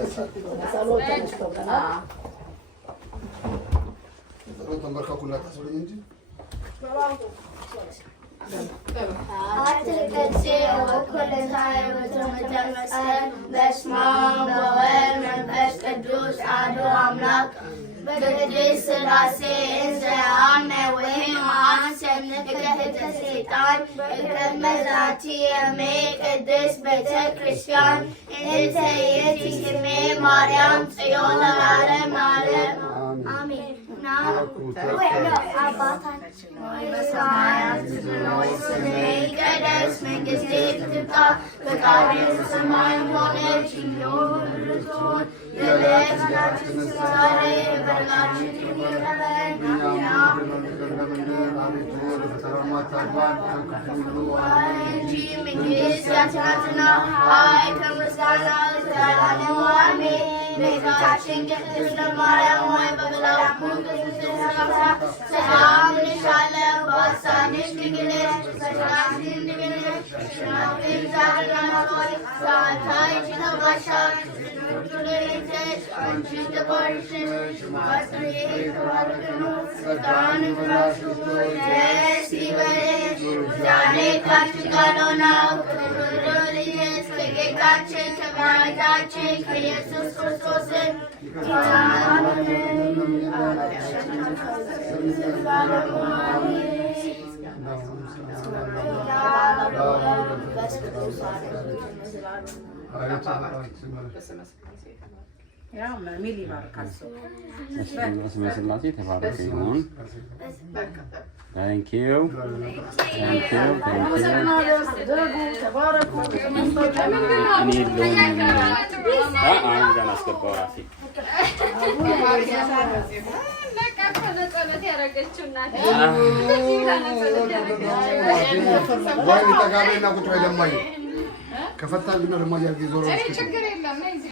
ይመለሳል። ጸሎት ተነስተውልናል። ጸሎት ተንበርከኩና ታስሩኝ እንጂ በቅድስት ሥላሴ እንዘያመ ወሕማን ሰንክተ ሰይጣን እከመዛቲ የሜ ቅድስት ቤተ ክርስቲያን እንተ ይእቲ ስሜ ማርያም ጽዮን ለዓለመ ዓለም አሜን። አባታችን ሆይ በሰማያት የምትኖር ስምህ ይቀደስ፣ መንግሥትህ ትምጣ፣ ፈቃድህ በሰማይ እንደሆነች እንዲሁም በምድር ትሁን። የዕለት እንጀራችንን ስጠን ዛሬ፣ በደላችንን ይቅር በለን እኛም አቤቱ ወደ ፈተና አታግባን ከክፉ ሁሉ እንጂ መንግሥት ያንተ ናትና፣ ኃይል ከምስጋና ለዘላለሙ አሜን። እመቤታችን ቅድስት ማርያም ሆይ በመልአኩ ቅዱስ ሰላምታ ሰላም እንልሻለን። በሐሳብሽ ድንግል ነሽ፣ በሥጋሽም ድንግል ነሽ። አሸናፊ እግዚአብሔር እናት ሆይ ሰላምታ ይገባሻል። ሴቶች ሁሉ ተለይተሽ አንቺ የተባረክሽ ነሽ፣ በማኅፀንሽ የተባረከ ነው ጸጋን የተመላሽ ሆይ ደስ ይበልሽ፣ እግዚአብሔር ከአንቺ ጋር ነውና ከተወደደው ልጅሽ ከጌታችን ከመድኃኒታችን ከኢየሱስ ክርስቶስ ስላሴ ተባረከ ይሁን። Thank you. Thank you. I'm gonna skip over it. ከፈታ ግን ለማያ ጊዜ ዞሮ